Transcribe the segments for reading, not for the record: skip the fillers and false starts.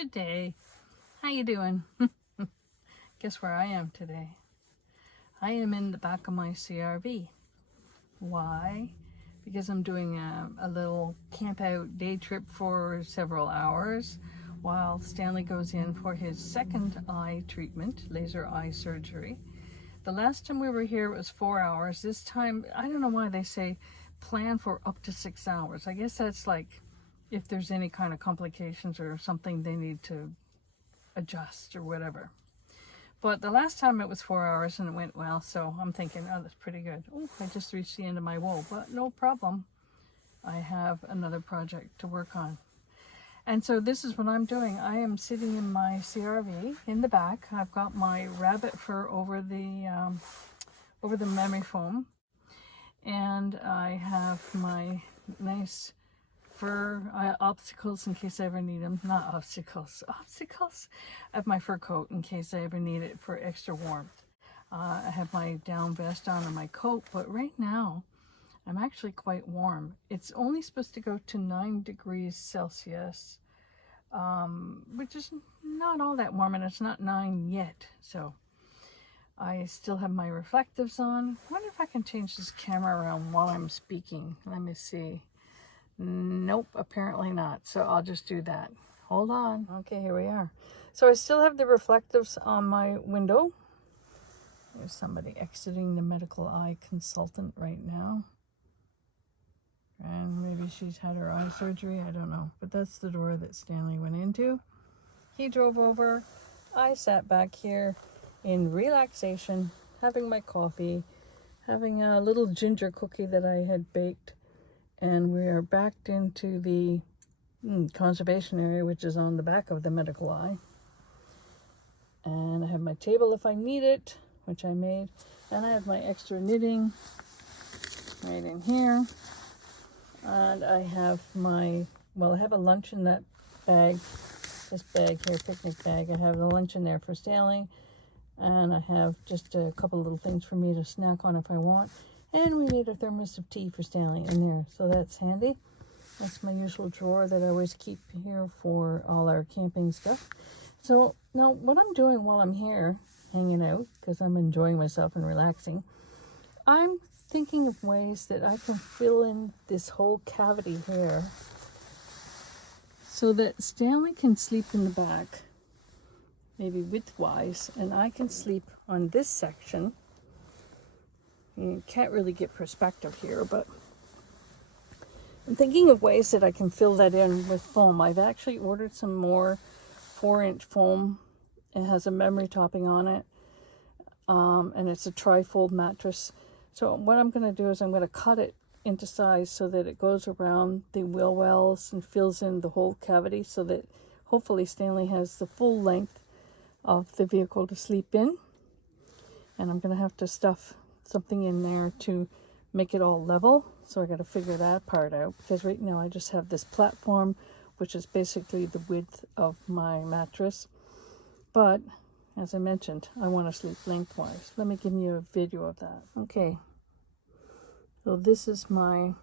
Good day. How you doing? Guess where I am today? I am in the back of my CRV. Why? Because I'm doing a little camp out day trip for several hours while Stanley goes in for his second eye treatment, laser eye surgery. The last time we were here it was 4 hours. This time, I don't know why they say plan for up to 6 hours. I guess that's like if there's any kind of complications or something they need to adjust or whatever. But the last time it was 4 hours and it went well, so I'm thinking, oh, that's pretty good. Oh, I just reached the end of my wool, but no problem. I have another project to work on. And so this is what I'm doing. I am sitting in my CRV in the back. I've got my rabbit fur over the memory foam, and I have my nice fur obstacles in case I ever need them. Not obstacles. I have my fur coat in case I ever need it for extra warmth. I have my down vest on and my coat, but right now I'm actually quite warm. It's only supposed to go to 9 degrees Celsius, which is not all that warm, and it's not 9 yet. So I still have my reflectives on. I wonder if I can change this camera around while I'm speaking. Let me see. Nope, apparently not. So I'll just do that. Hold on. Okay, here we are. So I still have the reflectives on my window. There's somebody exiting the medical eye consultant right now. And maybe she's had her eye surgery. I don't know. But that's the door that Stanley went into. He drove over. I sat back here in relaxation, having my coffee, having a little ginger cookie that I had baked. And we are backed into the conservation area, which is on the back of the medical eye. And I have my table if I need it, which I made. And I have my extra knitting right in here. And I have I have a lunch in that bag, this bag here, picnic bag. I have the lunch in there for Stanley. And I have just a couple little things for me to snack on if I want. And we made a thermos of tea for Stanley in there, so that's handy. That's my usual drawer that I always keep here for all our camping stuff. So now what I'm doing while I'm here hanging out, because I'm enjoying myself and relaxing, I'm thinking of ways that I can fill in this whole cavity here so that Stanley can sleep in the back, maybe widthwise, and I can sleep on this section. You can't really get perspective here, but I'm thinking of ways that I can fill that in with foam. I've actually ordered some more 4-inch foam. It has a memory topping on it, and it's a tri-fold mattress. So what I'm going to do is I'm going to cut it into size so that it goes around the wheel wells and fills in the whole cavity so that hopefully Stanley has the full length of the vehicle to sleep in. And I'm going to have to stuff something in there to make it all level, so I got to figure that part out, because right now I just have this platform which is basically the width of my mattress, but as I mentioned, I want to sleep lengthwise. Let me give you a video of that. Okay, so this is my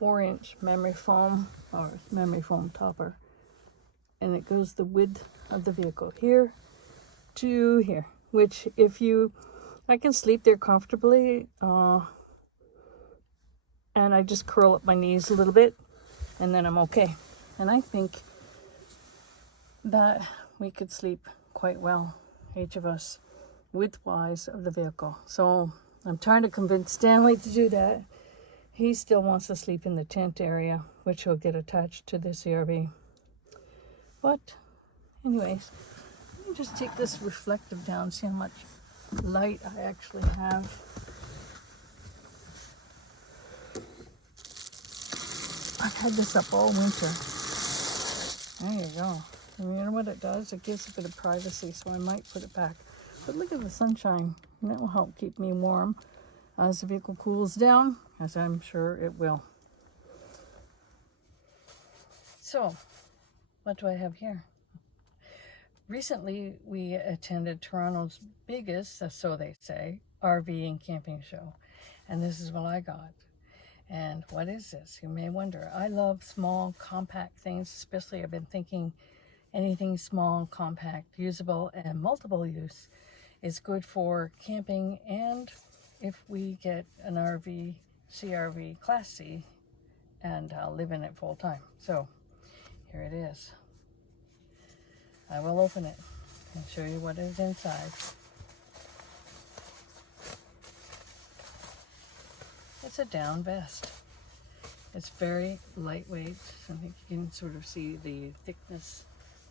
4-inch memory foam, or memory foam topper, and it goes the width of the vehicle here to here, which I can sleep there comfortably, and I just curl up my knees a little bit, and then I'm okay. And I think that we could sleep quite well, each of us, widthwise of the vehicle. So I'm trying to convince Stanley to do that. He still wants to sleep in the tent area, which will get attached to the CRV. But anyways, let me just take this reflective down, see how much light I actually have. I've had this up all winter. There you go. And you know what it does? It gives a bit of privacy, so I might put it back. But look at the sunshine, and that will help keep me warm as the vehicle cools down, as I'm sure it will. So, what do I have here? Recently, we attended Toronto's biggest, so they say, RV and camping show. And this is what I got. And what is this? You may wonder. I love small, compact things, especially I've been thinking anything small, compact, usable, and multiple use is good for camping, and if we get an RV, CRV Class C, and live in it full time. So here it is. I will open it and show you what is inside. It's a down vest. It's very lightweight. I think you can sort of see the thickness.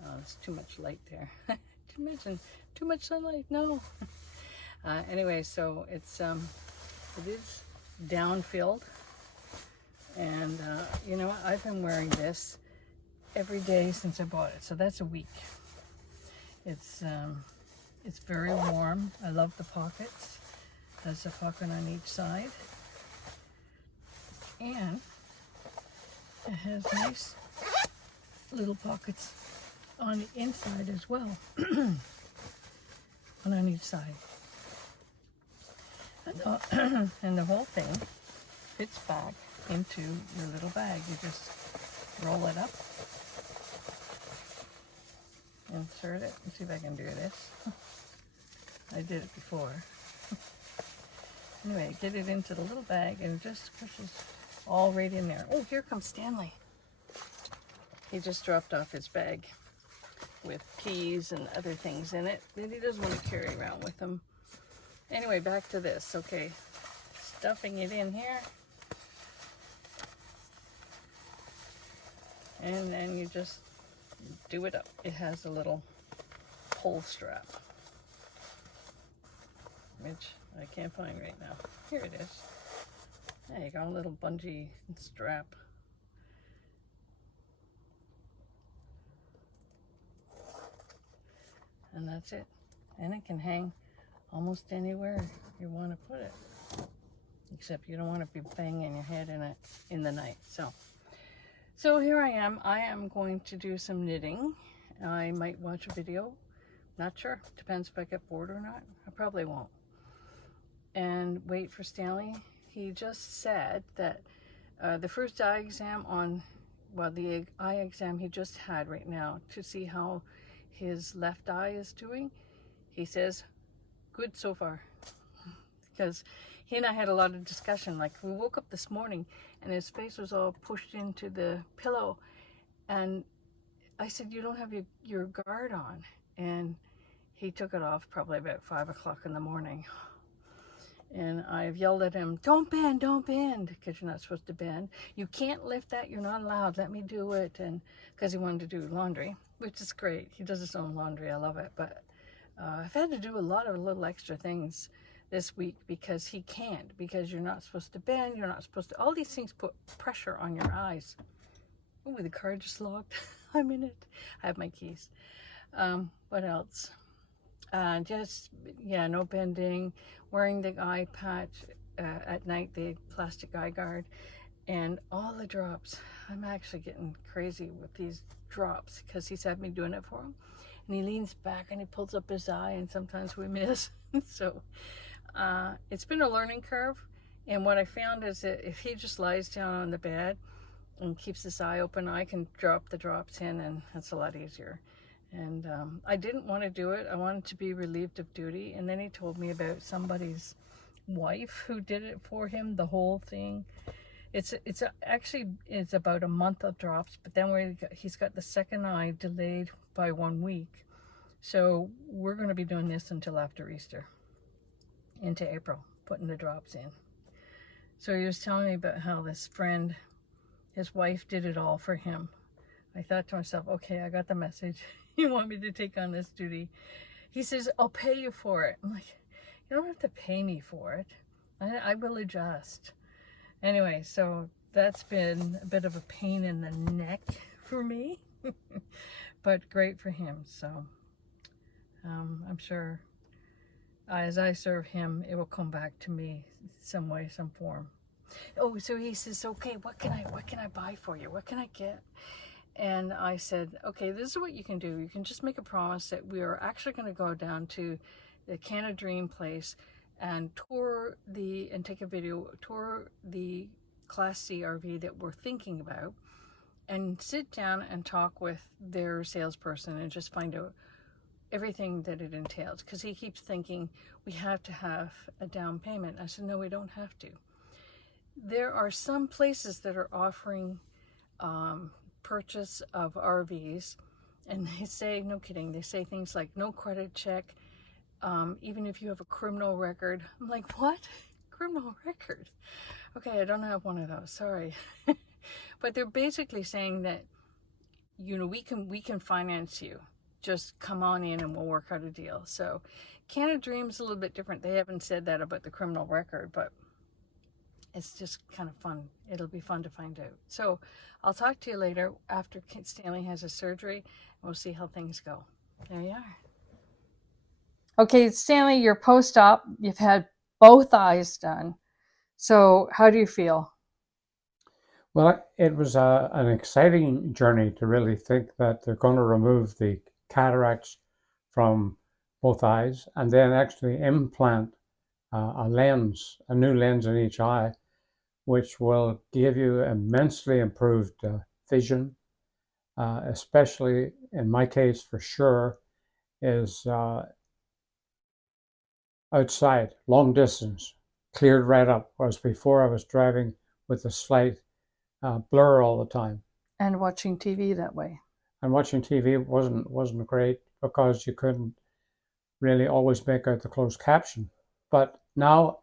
There's too much light there. Can you imagine too much sunlight? No. Anyway, so it is down filled, and you know what? I've been wearing this every day since I bought it. So that's a week. It's very warm. I love the pockets. There's a pocket on each side, and it has nice little pockets on the inside as well, and on each side. And the whole thing fits back into your little bag. You just roll it up, insert it. Let's see if I can do this. I did it before. Anyway, get it into the little bag and it just pushes all right in there. Oh, here comes Stanley. He just dropped off his bag with keys and other things in it that he doesn't want to carry around with him. Anyway, back to this. Okay, stuffing it in here. And then you just do it up. It has a little pull strap, which I can't find right now. Here it is. There you go, a little bungee strap. And that's it. And it can hang almost anywhere you want to put it, except you don't want to be banging your head in it in the night. So here I am. I am going to do some knitting. I might watch a video. Not sure. Depends if I get bored or not. I probably won't. And wait for Stanley. He just said that the first eye exam the eye exam he just had right now to see how his left eye is doing, he says, good so far. Because he and I had a lot of discussion. Like, we woke up this morning and his face was all pushed into the pillow. And I said, you don't have your guard on. And he took it off probably about 5 o'clock in the morning. And I've yelled at him, don't bend, because you're not supposed to bend. You can't lift that, you're not allowed, let me do it. And because he wanted to do laundry, which is great. He does his own laundry, I love it. But I've had to do a lot of little extra things this week because he can't, because you're not supposed to bend, you're not supposed to, all these things put pressure on your eyes. Oh, the car just locked. I'm in it. I have my keys. What else? No bending, wearing the eye patch at night, the plastic eye guard, and all the drops. I'm actually getting crazy with these drops because he's had me doing it for him. And he leans back and he pulls up his eye, and sometimes we miss. So it's been a learning curve. And what I found is that if he just lies down on the bed and keeps his eye open, I can drop the drops in, and that's a lot easier. And I didn't want to do it. I wanted to be relieved of duty. And then he told me about somebody's wife who did it for him, the whole thing. It's about a month of drops, but then he's got the second eye delayed by 1 week. So we're going to be doing this until after Easter, into April, putting the drops in. So he was telling me about how this friend, his wife, did it all for him. I thought to myself, okay, I got the message. You want me to take on this duty? He says, I'll pay you for it. I'm like, you don't have to pay me for it. I will adjust. Anyway, so that's been a bit of a pain in the neck for me, but great for him. So I'm sure as I serve him, it will come back to me some way, some form. Oh, so he says, okay, what can I buy for you? What can I get? And I said, okay, this is what you can do. You can just make a promise that we are actually going to go down to the Canada Dream place and take a video, tour the Class C RV that we're thinking about. and sit down and talk with their salesperson and just find out everything that it entails, because he keeps thinking we have to have a down payment. I said, no, we don't have to. There are some places that are offering purchase of RVs, and they say, no kidding, they say things like no credit check, even if you have a criminal record. I'm like, what? Criminal record? Okay, I don't have one of those, sorry. But they're basically saying that, you know, we can finance you. Just come on in and we'll work out a deal. So Canada Dream's a little bit different. They haven't said that about the criminal record, but it's just kind of fun. It'll be fun to find out. So I'll talk to you later after Stanley has his surgery, and we'll see how things go. There you are. Okay, Stanley, you're post-op. You've had both eyes done. So how do you feel? Well, it was an exciting journey to really think that they're going to remove the cataracts from both eyes and then actually implant a lens, a new lens in each eye, which will give you immensely improved vision, especially in my case for sure, is outside, long distance, cleared right up, whereas before I was driving with a slight blur all the time. And watching TV that way. And watching TV wasn't great because you couldn't really always make out the closed caption. But now,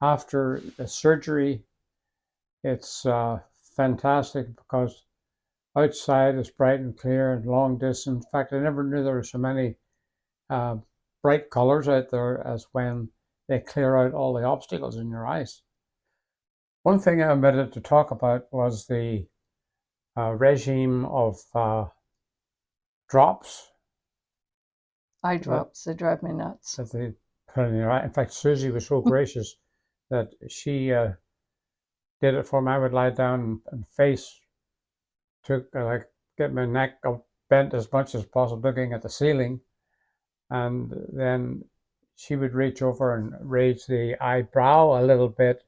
after the surgery, it's fantastic because outside is bright and clear and long distance. In fact, I never knew there were so many bright colors out there as when they clear out all the obstacles in your eyes. One thing I omitted to talk about was the regime of drops. Eye drops, they drive me nuts. That they put in your eye. In fact, Susie was so gracious that she did it for me. I would lie down and face took like get my neck up, bent as much as possible, looking at the ceiling, and then she would reach over and raise the eyebrow a little bit,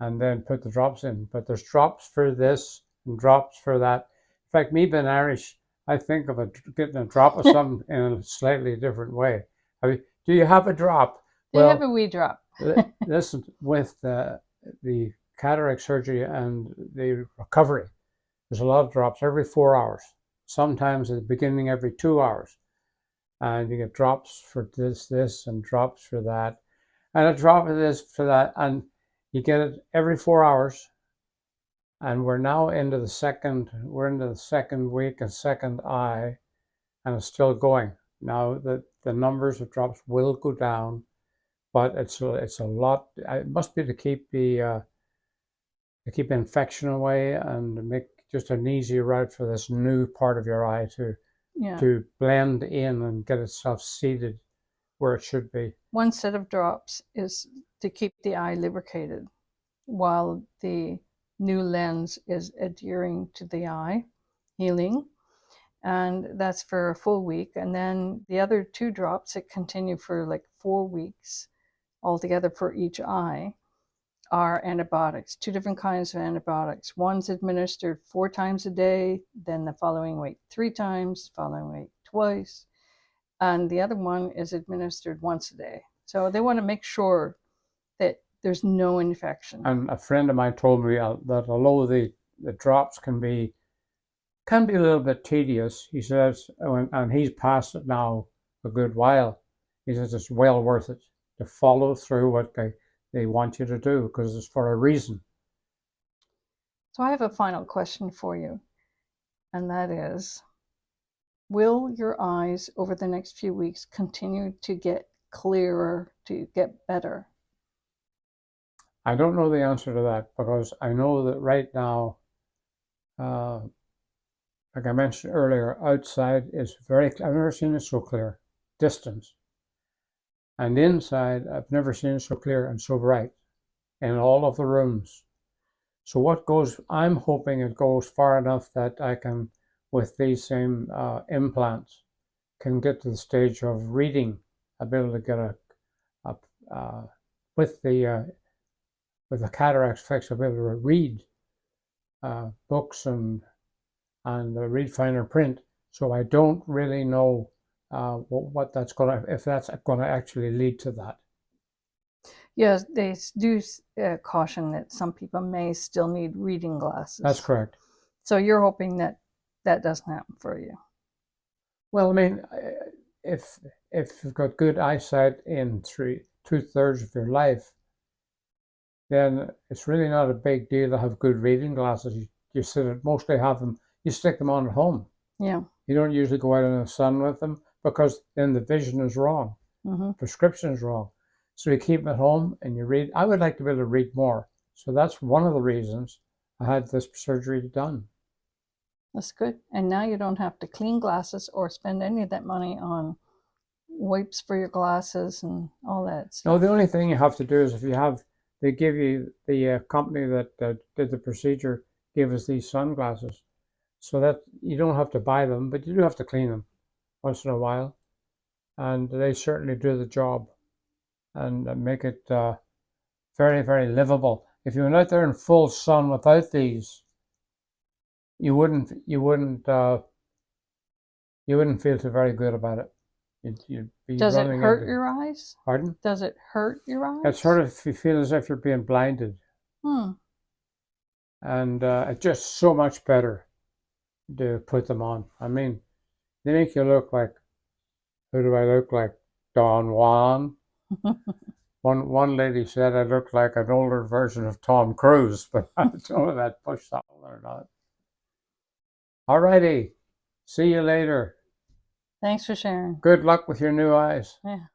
and then put the drops in. But there's drops for this and drops for that. In fact, me being Irish, I think of getting a drop of something in a slightly different way. I mean, do you have a drop? They have a wee drop. Listen, with the cataract surgery and the recovery, there's a lot of drops every 4 hours. Sometimes at the beginning, every 2 hours. And you get drops for this, and drops for that, and a drop of this for that. And you get it every 4 hours. And we're now into the second week and second eye, and it's still going. Now the numbers of drops will go down, but it's a lot. It must be to keep the infection away and make just an easy route for this new part of your eye to blend in and get itself seated where it should be. One set of drops is to keep the eye lubricated, while the new lens is adhering to the eye, healing, and that's for a full week. And then the other 2 drops that continue for like 4 weeks altogether for each eye are antibiotics, 2 different kinds of antibiotics. One's administered 4 times a day, then the following week 3 times, following week twice, and the other one is administered once a day. So they want to make sure that there's no infection. And a friend of mine told me that although the drops can be a little bit tedious, he says, and he's passed it now a good while, he says it's well worth it to follow through what they want you to do, because it's for a reason. So I have a final question for you, and that is, will your eyes over the next few weeks continue to get clearer, to get better? I don't know the answer to that, because I know that right now, like I mentioned earlier, outside is very clear. I've never seen it so clear, distance. And inside, I've never seen it so clear and so bright in all of the rooms. So I'm hoping it goes far enough that I can, with these same implants, can get to the stage of reading. I'll be able to get with the cataract effects, I'll be able to read books and and read finer print. So I don't really know what that's gonna, if that's gonna actually lead to that. Yes, they do caution that some people may still need reading glasses. That's correct. So you're hoping that that doesn't happen for you. Well, I mean, if you've got good eyesight in 2/3 of your life, then it's really not a big deal to have good reading glasses. You mostly have them, you stick them on at home. Yeah. You don't usually go out in the sun with them because then the vision is wrong. Mm-hmm. Prescription is wrong. So you keep them at home and you read. I would like to be able to read more. So that's one of the reasons I had this surgery done. That's good. And now you don't have to clean glasses or spend any of that money on wipes for your glasses and all that stuff. No, the only thing you have to do is they give you, the company that did the procedure gave us these sunglasses. So that you don't have to buy them, but you do have to clean them once in a while. And they certainly do the job and make it very, very livable. If you went out there in full sun without these, you wouldn't feel too very good about it. You'd be Does it running hurt into, your eyes? pardon? Does it hurt your eyes? It's sort of, you feel as if you're being blinded. And it's just so much better to put them on. I mean, they make you look like, who do I look like? Don Juan. One lady said I looked like an older version of Tom Cruise, but I don't know if that pushed that one or not. All righty. See you later. Thanks for sharing. Good luck with your new eyes. Yeah.